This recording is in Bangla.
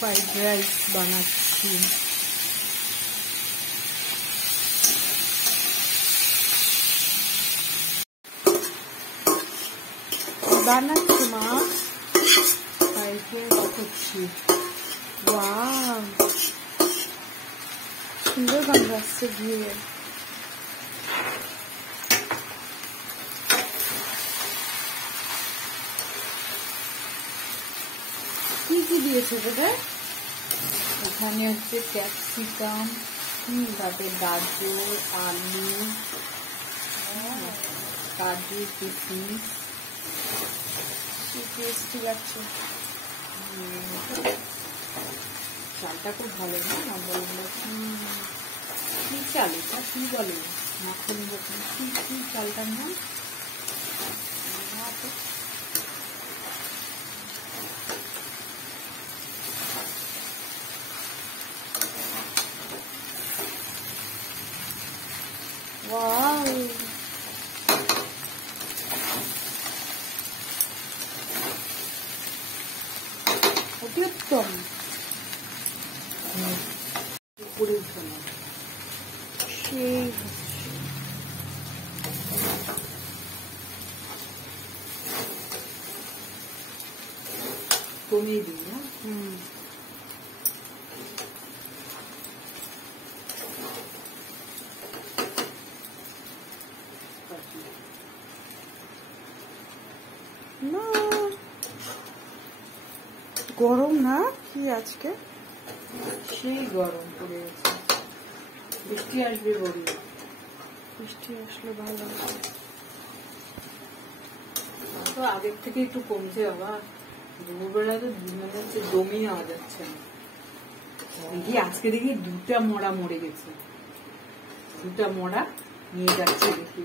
ফ্রাইড রাইস বানাচ্ছি। বানাচ্ছি মা, ফ্রাইড রাইস করছি। ওয়াও, সুন্দর গন্ধ আসছে ঘিয়ে। কি কি দিয়েছে বোধ? এখানে হচ্ছে ক্যাপসিকাম, তারপরে গাজর, আলু, কাজু, কিশমিশ। টেস্টি লাগছে। চালটা খুব ভালো না, কি চাল এটা, কি বলে মাখন মতন, কি চালটার নাম? ওয়াও, অতি উত্তম। উপরের জন্য সেই কমিয়ে দিই না। গরম না কি আজকে? সেই গরম পড়ে গেছে। বৃষ্টি আসবে বলি, বৃষ্টি আসলে ভালো। তো আগের থেকে একটু কমছে বাবা। দুপুরবেলা তো মনে হচ্ছে দমই নেওয়া যাচ্ছে না। দেখি আজকে দেখি 2টা মরা মরে গেছে, 2টা মরা নিয়ে যাচ্ছে দেখি।